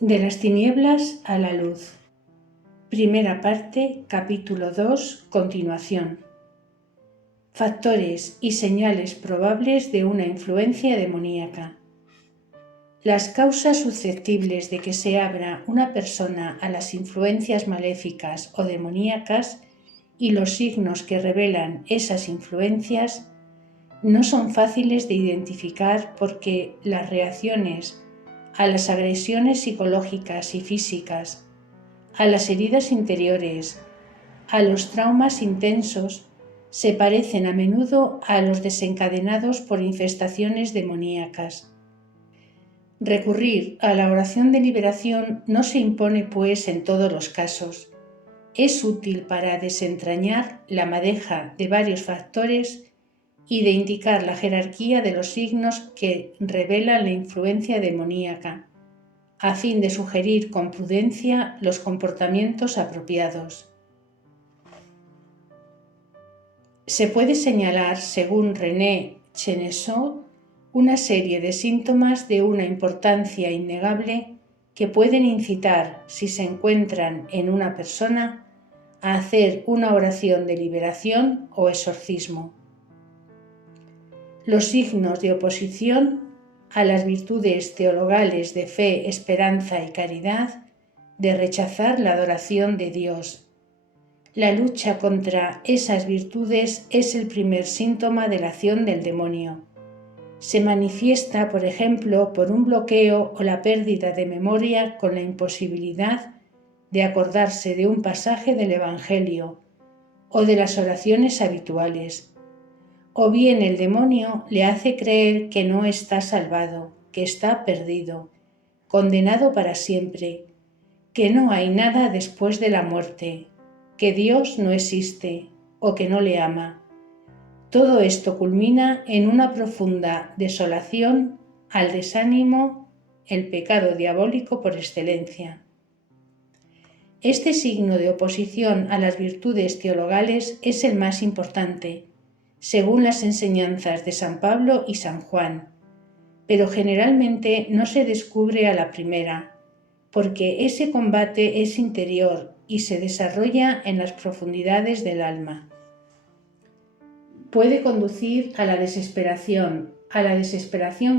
De las tinieblas a la luz. Primera parte, capítulo 2, continuación. Factores y señales probables de una influencia demoníaca. Las causas susceptibles de que se abra una persona a las influencias maléficas o demoníacas y los signos que revelan esas influencias no son fáciles de identificar porque las reacciones a las agresiones psicológicas y físicas, a las heridas interiores, a los traumas intensos, se parecen a menudo a los desencadenados por infestaciones demoníacas. Recurrir a la oración de liberación no se impone, pues, en todos los casos. Es útil para desentrañar la madeja de varios factores y de indicar la jerarquía de los signos que revelan la influencia demoníaca, a fin de sugerir con prudencia los comportamientos apropiados. Se puede señalar, según René Chenesot, una serie de síntomas de una importancia innegable que pueden incitar, si se encuentran en una persona, a hacer una oración de liberación o exorcismo. Los signos de oposición a las virtudes teologales de fe, esperanza y caridad, de rechazar la adoración de Dios. La lucha contra esas virtudes es el primer síntoma de la acción del demonio. Se manifiesta, por ejemplo, por un bloqueo o la pérdida de memoria con la imposibilidad de acordarse de un pasaje del Evangelio o de las oraciones habituales. O bien el demonio le hace creer que no está salvado, que está perdido, condenado para siempre, que no hay nada después de la muerte, que Dios no existe o que no le ama. Todo esto culmina en una profunda desolación, al desánimo, el pecado diabólico por excelencia. Este signo de oposición a las virtudes teologales es el más importante, según las enseñanzas de San Pablo y San Juan, pero generalmente no se descubre a la primera, porque ese combate es interior y se desarrolla en las profundidades del alma. Puede conducir a la desesperación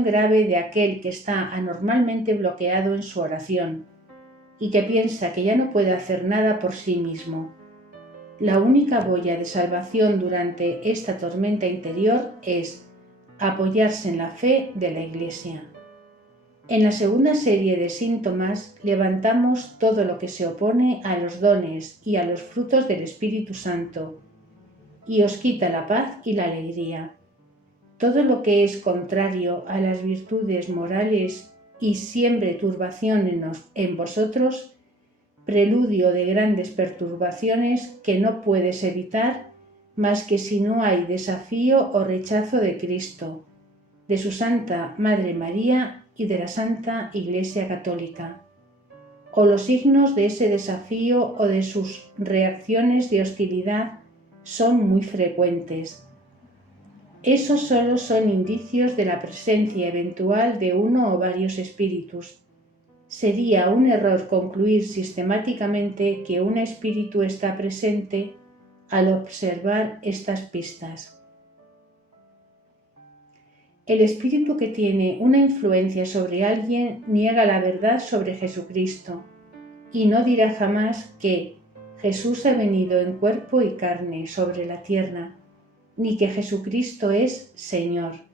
grave de aquel que está anormalmente bloqueado en su oración y que piensa que ya no puede hacer nada por sí mismo. La única boya de salvación durante esta tormenta interior es apoyarse en la fe de la Iglesia. En la segunda serie de síntomas levantamos todo lo que se opone a los dones y a los frutos del Espíritu Santo y os quita la paz y la alegría. Todo lo que es contrario a las virtudes morales y siembre turbación en vosotros, preludio de grandes perturbaciones que no puedes evitar más que si no hay desafío o rechazo de Cristo, de su Santa Madre María y de la Santa Iglesia Católica, o los signos de ese desafío o de sus reacciones de hostilidad son muy frecuentes. Esos solo son indicios de la presencia eventual de uno o varios espíritus. Sería un error concluir sistemáticamente que un espíritu está presente al observar estas pistas. El espíritu que tiene una influencia sobre alguien niega la verdad sobre Jesucristo y no dirá jamás que Jesús ha venido en cuerpo y carne sobre la tierra, ni que Jesucristo es Señor.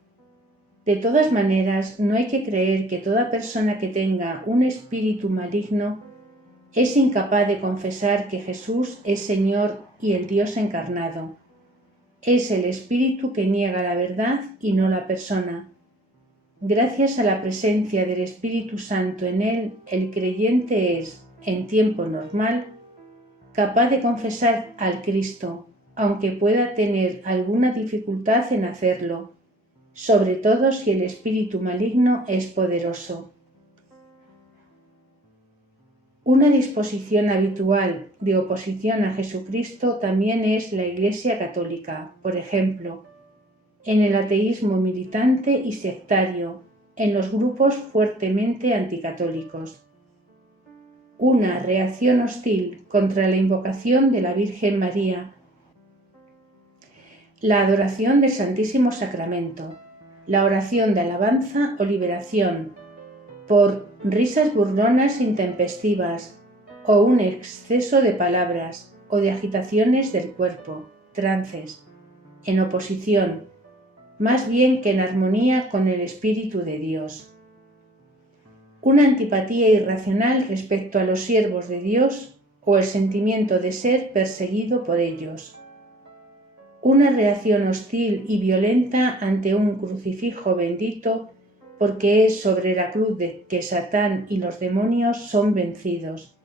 De todas maneras, no hay que creer que toda persona que tenga un espíritu maligno es incapaz de confesar que Jesús es Señor y el Dios encarnado. Es el espíritu que niega la verdad y no la persona. Gracias a la presencia del Espíritu Santo en él, el creyente es, en tiempo normal, capaz de confesar al Cristo, aunque pueda tener alguna dificultad en hacerlo, sobre todo si el espíritu maligno es poderoso. Una disposición habitual de oposición a Jesucristo también es la Iglesia Católica, por ejemplo, en el ateísmo militante y sectario, en los grupos fuertemente anticatólicos. una reacción hostil contra la invocación de la Virgen María, la adoración del Santísimo Sacramento, la oración de alabanza o liberación, por risas burlonas intempestivas o un exceso de palabras o de agitaciones del cuerpo, trances, en oposición, más bien que en armonía con el Espíritu de Dios. Una antipatía irracional respecto a los siervos de Dios o el sentimiento de ser perseguido por ellos. Una reacción hostil y violenta ante un crucifijo bendito porque es sobre la cruz de que Satán y los demonios son vencidos,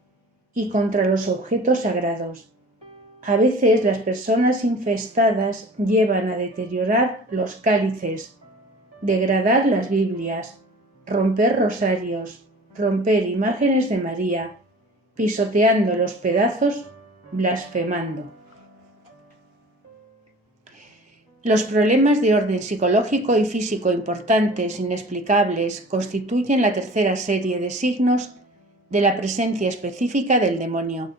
y contra los objetos sagrados. A veces las personas infestadas llevan a deteriorar los cálices, degradar las Biblias, romper rosarios, romper imágenes de María, pisoteando los pedazos, blasfemando. Los problemas de orden psicológico y físico importantes, inexplicables, constituyen la tercera serie de signos de la presencia específica del demonio.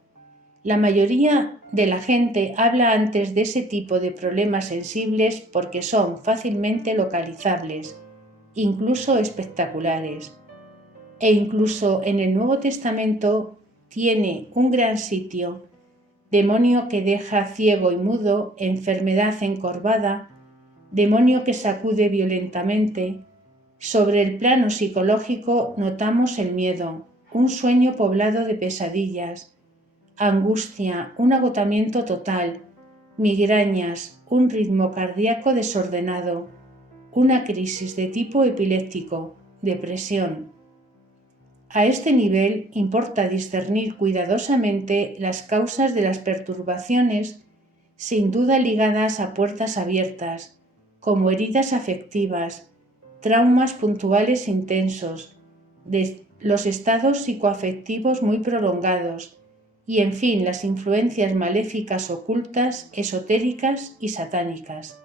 La mayoría de la gente habla antes de ese tipo de problemas sensibles porque son fácilmente localizables, incluso espectaculares. E incluso en el Nuevo Testamento tiene un gran sitio: demonio que deja ciego y mudo, enfermedad encorvada, demonio que sacude violentamente. Sobre el plano psicológico notamos el miedo, un sueño poblado de pesadillas, angustia, un agotamiento total, migrañas, un ritmo cardíaco desordenado, una crisis de tipo epiléptico, depresión. A este nivel importa discernir cuidadosamente las causas de las perturbaciones, sin duda ligadas a puertas abiertas, como heridas afectivas, traumas puntuales intensos, de los estados psicoafectivos muy prolongados y, en fin, las influencias maléficas ocultas, esotéricas y satánicas.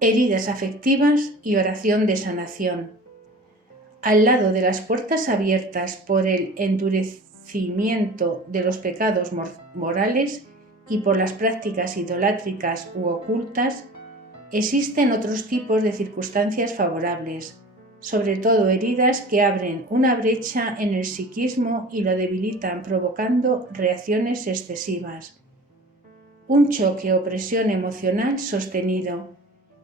Heridas afectivas y oración de sanación. Al lado de las puertas abiertas por el endurecimiento de los pecados morales y por las prácticas idolátricas u ocultas, existen otros tipos de circunstancias favorables, sobre todo heridas que abren una brecha en el psiquismo y lo debilitan, provocando reacciones excesivas. Un choque o presión emocional sostenido,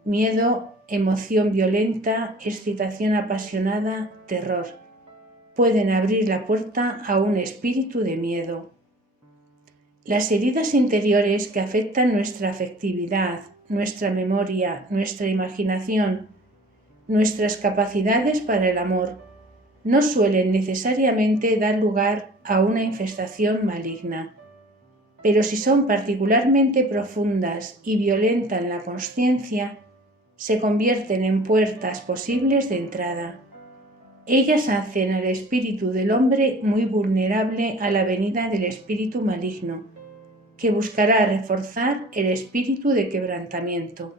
miedo, emoción violenta, excitación apasionada, terror, pueden abrir la puerta a un espíritu de miedo. Las heridas interiores que afectan nuestra afectividad, nuestra memoria, nuestra imaginación, nuestras capacidades para el amor, no suelen necesariamente dar lugar a una infestación maligna, pero si son particularmente profundas y violentan la consciencia, se convierten en puertas posibles de entrada. Ellas hacen al espíritu del hombre muy vulnerable a la venida del espíritu maligno, que buscará reforzar el espíritu de quebrantamiento.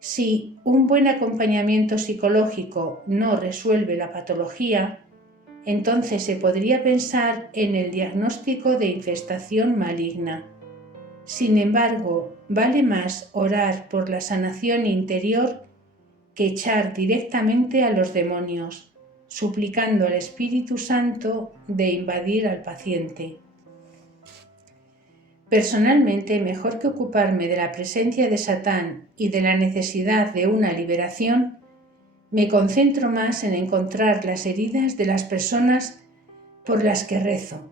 Si un buen acompañamiento psicológico no resuelve la patología, entonces se podría pensar en el diagnóstico de infestación maligna. Sin embargo, vale más orar por la sanación interior que echar directamente a los demonios, suplicando al Espíritu Santo de invadir al paciente. Personalmente, mejor que ocuparme de la presencia de Satán y de la necesidad de una liberación, me concentro más en encontrar las heridas de las personas por las que rezo.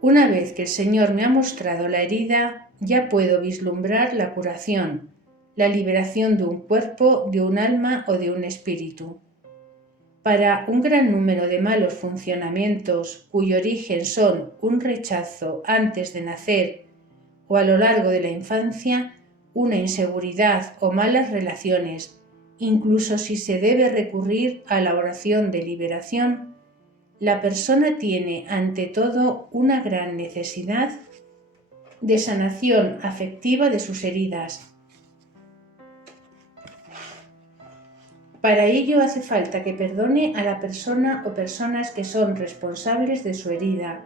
Una vez que el Señor me ha mostrado la herida, ya puedo vislumbrar la curación, la liberación de un cuerpo, de un alma o de un espíritu. Para un gran número de malos funcionamientos cuyo origen son un rechazo antes de nacer o a lo largo de la infancia, una inseguridad o malas relaciones, incluso si se debe recurrir a la oración de liberación, la persona tiene ante todo una gran necesidad de sanación afectiva de sus heridas. Para ello hace falta que perdone a la persona o personas que son responsables de su herida,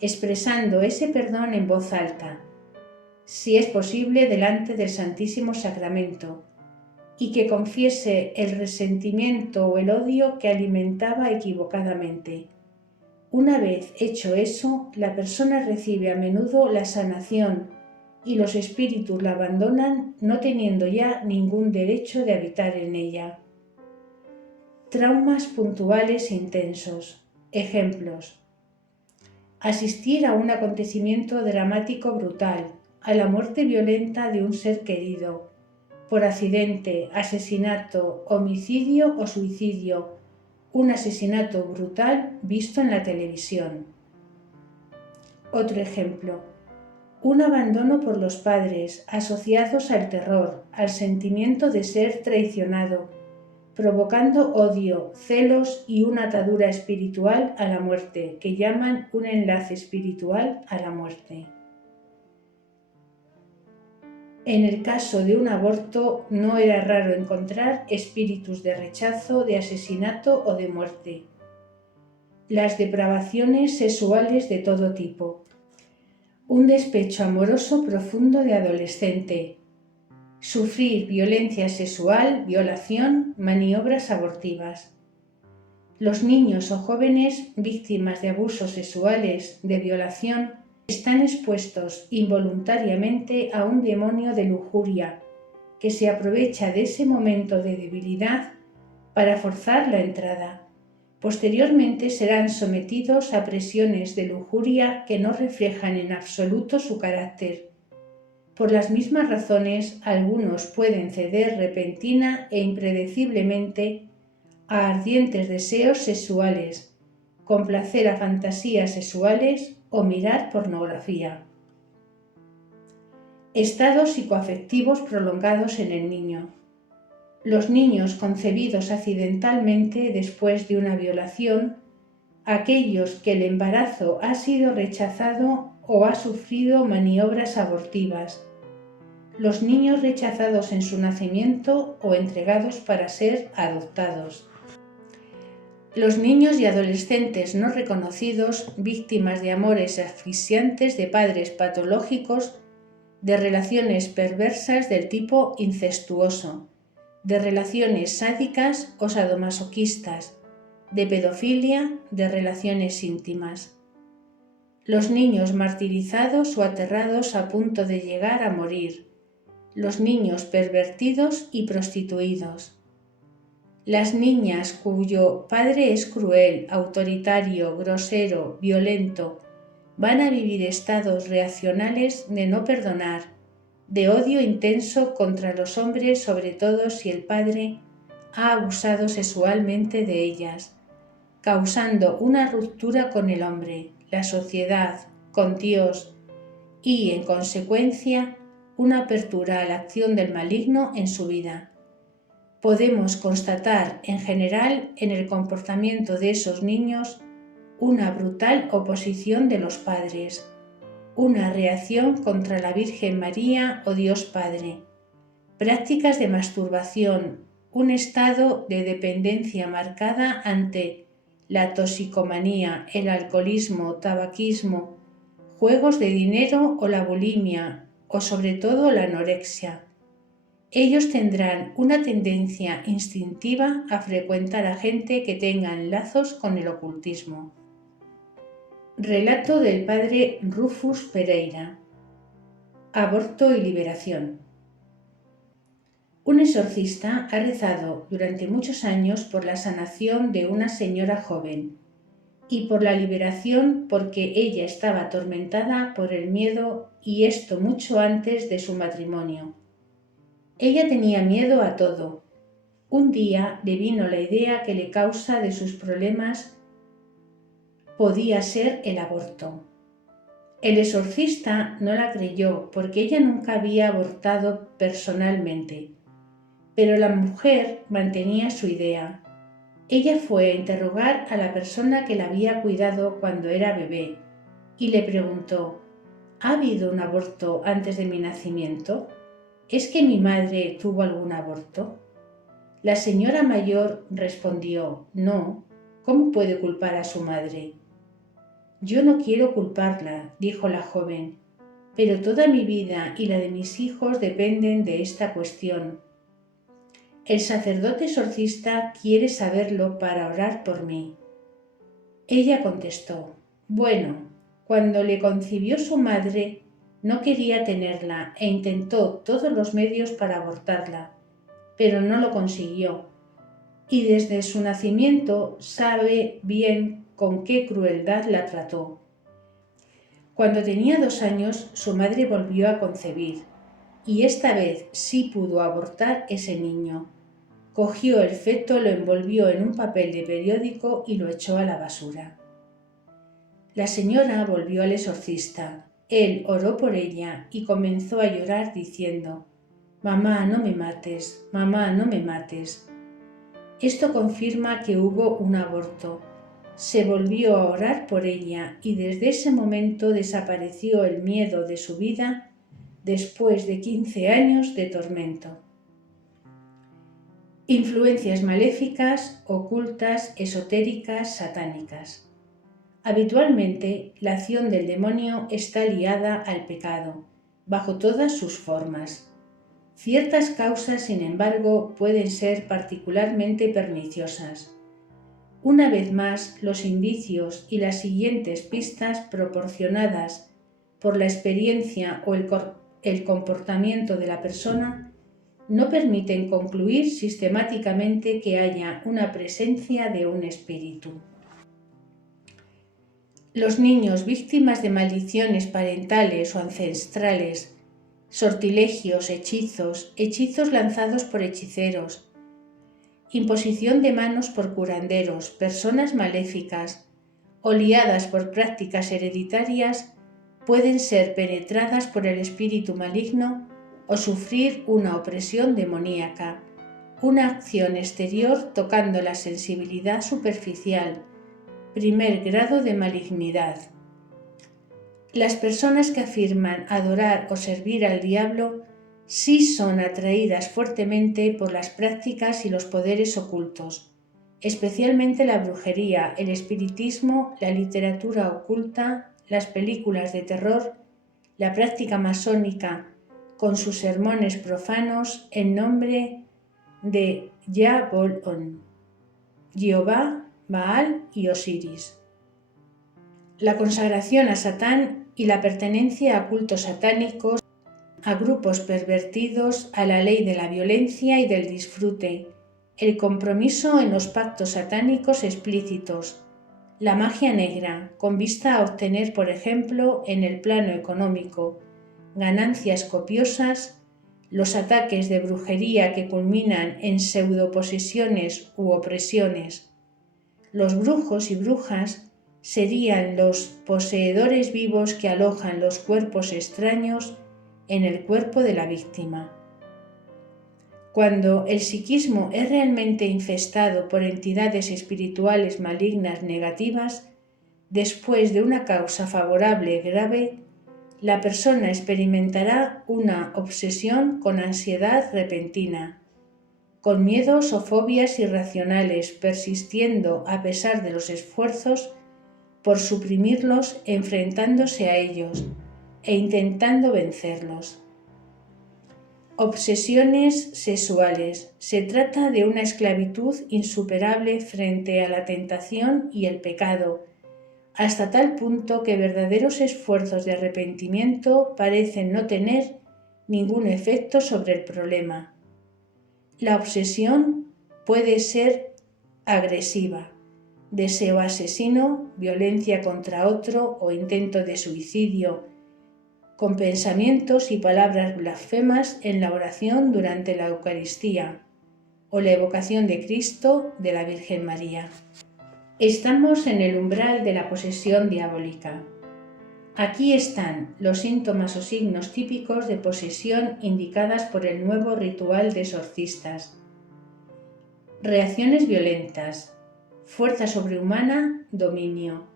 expresando ese perdón en voz alta, si es posible delante del Santísimo Sacramento, y que confiese el resentimiento o el odio que alimentaba equivocadamente. Una vez hecho eso, la persona recibe a menudo la sanación y los espíritus la abandonan, no teniendo ya ningún derecho de habitar en ella. Traumas puntuales e intensos. Ejemplos: asistir a un acontecimiento dramático brutal, a la muerte violenta de un ser querido, por accidente, asesinato, homicidio o suicidio, un asesinato brutal visto en la televisión. Otro ejemplo: un abandono por los padres, asociados al terror, al sentimiento de ser traicionado, provocando odio, celos y una atadura espiritual a la muerte, que llaman un enlace espiritual a la muerte. En el caso de un aborto, no era raro encontrar espíritus de rechazo, de asesinato o de muerte. Las depravaciones sexuales de todo tipo. Un despecho amoroso profundo de adolescente. Sufrir violencia sexual, violación, maniobras abortivas. Los niños o jóvenes víctimas de abusos sexuales, de violación, están expuestos involuntariamente a un demonio de lujuria que se aprovecha de ese momento de debilidad para forzar la entrada. Posteriormente serán sometidos a presiones de lujuria que no reflejan en absoluto su carácter. Por las mismas razones, algunos pueden ceder repentina e impredeciblemente a ardientes deseos sexuales, complacer a fantasías sexuales o mirar pornografía. Estados psicoafectivos prolongados en el niño. Los niños concebidos accidentalmente después de una violación, aquellos que el embarazo ha sido rechazado o ha sufrido maniobras abortivas, los niños rechazados en su nacimiento o entregados para ser adoptados. Los niños y adolescentes no reconocidos, víctimas de amores asfixiantes de padres patológicos, de relaciones perversas del tipo incestuoso, de relaciones sádicas o sadomasoquistas, de pedofilia, de relaciones íntimas. Los niños martirizados o aterrados a punto de llegar a morir, los niños pervertidos y prostituidos. Las niñas cuyo padre es cruel, autoritario, grosero, violento, van a vivir estados reaccionales de no perdonar, de odio intenso contra los hombres, sobre todo si el padre ha abusado sexualmente de ellas, causando una ruptura con el hombre, la sociedad, con Dios y, en consecuencia, una apertura a la acción del maligno en su vida. Podemos constatar en general en el comportamiento de esos niños una brutal oposición de los padres, una reacción contra la Virgen María o Dios Padre, prácticas de masturbación, un estado de dependencia marcada ante la toxicomanía, el alcoholismo, tabaquismo, juegos de dinero o la bulimia, o sobre todo la anorexia. Ellos tendrán una tendencia instintiva a frecuentar a gente que tengan lazos con el ocultismo. Relato del padre Rufus Pereira. Aborto y liberación. Un exorcista ha rezado durante muchos años por la sanación de una señora joven y por la liberación porque ella estaba atormentada por el miedo, y esto mucho antes de su matrimonio. Ella tenía miedo a todo. Un día le vino la idea que la causa de sus problemas podía ser el aborto. El exorcista no la creyó porque ella nunca había abortado personalmente, pero la mujer mantenía su idea. Ella fue a interrogar a la persona que la había cuidado cuando era bebé y le preguntó: ¿ha habido un aborto antes de mi nacimiento? ¿Es que mi madre tuvo algún aborto? La señora mayor respondió: «No, ¿cómo puede culpar a su madre?». «Yo no quiero culparla», dijo la joven, «pero toda mi vida y la de mis hijos dependen de esta cuestión. El sacerdote exorcista quiere saberlo para orar por mí». Ella contestó: «Bueno, cuando le concibió su madre, no quería tenerla e intentó todos los medios para abortarla, pero no lo consiguió, y desde su nacimiento sabe bien con qué crueldad la trató. Cuando tenía 2 años, su madre volvió a concebir, y esta vez sí pudo abortar ese niño. Cogió el feto, lo envolvió en un papel de periódico y lo echó a la basura». La señora volvió al exorcista. Él oró por ella y comenzó a llorar diciendo: «Mamá, no me mates, mamá, no me mates». Esto confirma que hubo un aborto. Se volvió a orar por ella y desde ese momento desapareció el miedo de su vida después de 15 años de tormento. Influencias maléficas, ocultas, esotéricas, satánicas. Habitualmente, la acción del demonio está liada al pecado, bajo todas sus formas. Ciertas causas, sin embargo, pueden ser particularmente perniciosas. Una vez más, los indicios y las siguientes pistas proporcionadas por la experiencia o el comportamiento de la persona no permiten concluir sistemáticamente que haya una presencia de un espíritu. Los niños víctimas de maldiciones parentales o ancestrales, sortilegios, hechizos lanzados por hechiceros, imposición de manos por curanderos, personas maléficas o liadas por prácticas hereditarias, pueden ser penetradas por el espíritu maligno o sufrir una opresión demoníaca, una acción exterior tocando la sensibilidad superficial, primer grado de malignidad. Las personas que afirman adorar o servir al diablo sí son atraídas fuertemente por las prácticas y los poderes ocultos, especialmente la brujería, el espiritismo, la literatura oculta, las películas de terror, la práctica masónica con sus sermones profanos en nombre de Yah-Bol-On, Jehová, Baal y Osiris. La consagración a Satán y la pertenencia a cultos satánicos, a grupos pervertidos, a la ley de la violencia y del disfrute, el compromiso en los pactos satánicos explícitos, la magia negra, con vista a obtener, por ejemplo, en el plano económico, ganancias copiosas, los ataques de brujería que culminan en pseudoposesiones u opresiones. Los brujos y brujas serían los poseedores vivos que alojan los cuerpos extraños en el cuerpo de la víctima. Cuando el psiquismo es realmente infestado por entidades espirituales malignas negativas, después de una causa favorable grave, la persona experimentará una obsesión con ansiedad repentina, con miedos o fobias irracionales persistiendo a pesar de los esfuerzos por suprimirlos, enfrentándose a ellos e intentando vencerlos. Obsesiones sexuales. Se trata de una esclavitud insuperable frente a la tentación y el pecado, hasta tal punto que verdaderos esfuerzos de arrepentimiento parecen no tener ningún efecto sobre el problema. La obsesión puede ser agresiva, deseo asesino, violencia contra otro o intento de suicidio, con pensamientos y palabras blasfemas en la oración durante la Eucaristía o la evocación de Cristo de la Virgen María. Estamos en el umbral de la posesión diabólica. Aquí están los síntomas o signos típicos de posesión indicadas por el nuevo ritual de exorcistas. Reacciones violentas, fuerza sobrehumana, dominio,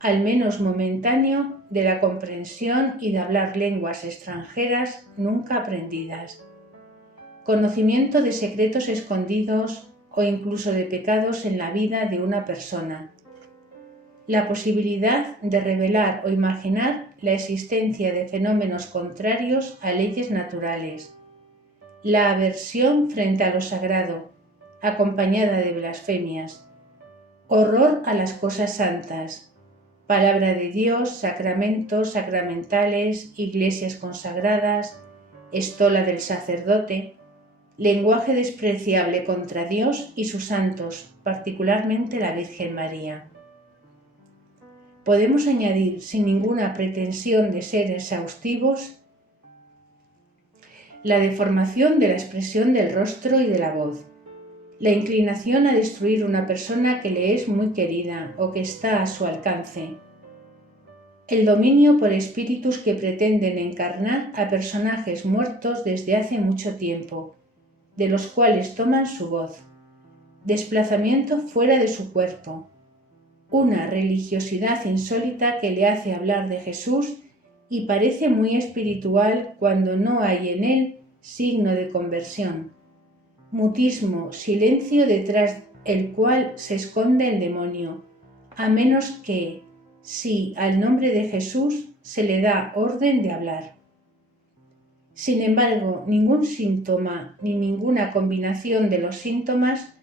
al menos momentáneo, de la comprensión y de hablar lenguas extranjeras nunca aprendidas. conocimiento de secretos escondidos o incluso de pecados en la vida de una persona, la posibilidad de revelar o imaginar la existencia de fenómenos contrarios a leyes naturales, la aversión frente a lo sagrado, acompañada de blasfemias, horror a las cosas santas, palabra de Dios, sacramentos, sacramentales, iglesias consagradas, estola del sacerdote, lenguaje despreciable contra Dios y sus santos, particularmente la Virgen María. Podemos añadir, sin ninguna pretensión de ser exhaustivos, la deformación de la expresión del rostro y de la voz, la inclinación a destruir una persona que le es muy querida o que está a su alcance, el dominio por espíritus que pretenden encarnar a personajes muertos desde hace mucho tiempo, de los cuales toman su voz, desplazamiento fuera de su cuerpo, una religiosidad insólita que le hace hablar de Jesús y parece muy espiritual cuando no hay en él signo de conversión, mutismo, silencio detrás el cual se esconde el demonio, a menos que, si al nombre de Jesús se le da orden de hablar. Sin embargo, ningún síntoma ni ninguna combinación de los síntomas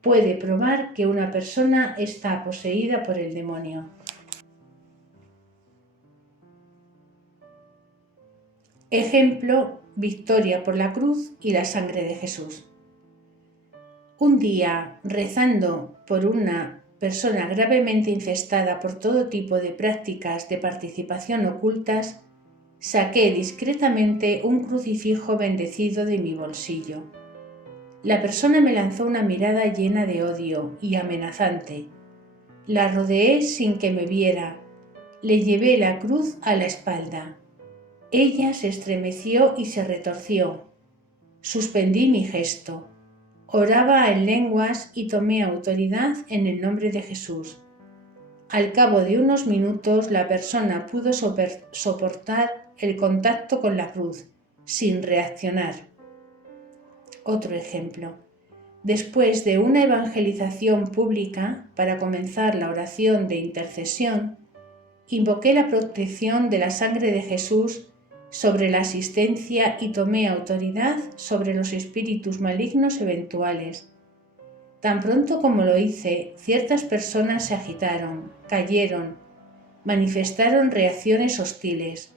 puede probar que una persona está poseída por el demonio. Ejemplo: victoria por la cruz y la sangre de Jesús. Un día, rezando por una persona gravemente infestada por todo tipo de prácticas de participación ocultas, saqué discretamente un crucifijo bendecido de mi bolsillo. La persona me lanzó una mirada llena de odio y amenazante. La rodeé sin que me viera. Le llevé la cruz a la espalda. Ella se estremeció y se retorció. Suspendí mi gesto. Oraba en lenguas y tomé autoridad en el nombre de Jesús. Al cabo de unos minutos la persona pudo soportar el contacto con la cruz, sin reaccionar. Otro ejemplo. Después de una evangelización pública para comenzar la oración de intercesión, invoqué la protección de la sangre de Jesús sobre la asistencia y tomé autoridad sobre los espíritus malignos eventuales. Tan pronto como lo hice, ciertas personas se agitaron, cayeron, manifestaron reacciones hostiles.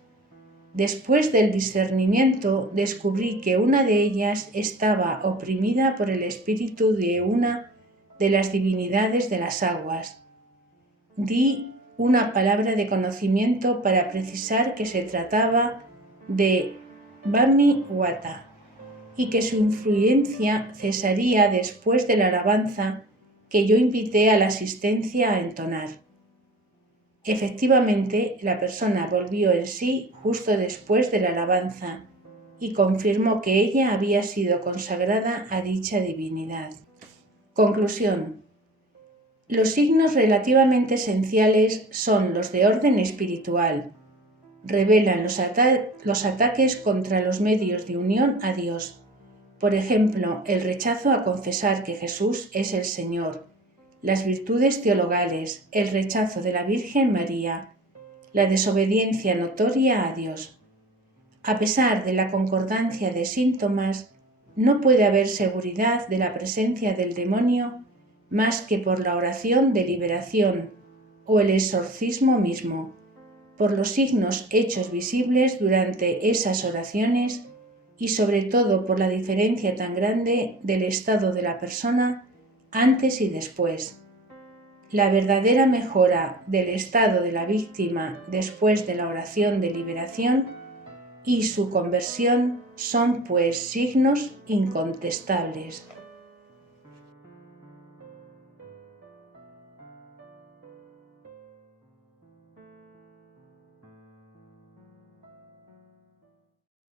Después del discernimiento, descubrí que una de ellas estaba oprimida por el espíritu de una de las divinidades de las aguas. Di una palabra de conocimiento para precisar que se trataba de Bami Wata y que su influencia cesaría después de la alabanza que yo invité a la asistencia a entonar. Efectivamente, la persona volvió en sí justo después de la alabanza y confirmó que ella había sido consagrada a dicha divinidad. Conclusión. Los signos relativamente esenciales son los de orden espiritual. Revelan los ataques contra los medios de unión a Dios. Por ejemplo, el rechazo a confesar que Jesús es el Señor, las virtudes teologales, el rechazo de la Virgen María, la desobediencia notoria a Dios. A pesar de la concordancia de síntomas, no puede haber seguridad de la presencia del demonio más que por la oración de liberación o el exorcismo mismo, por los signos hechos visibles durante esas oraciones y sobre todo por la diferencia tan grande del estado de la persona antes y después. La verdadera mejora del estado de la víctima después de la oración de liberación y su conversión son pues signos incontestables.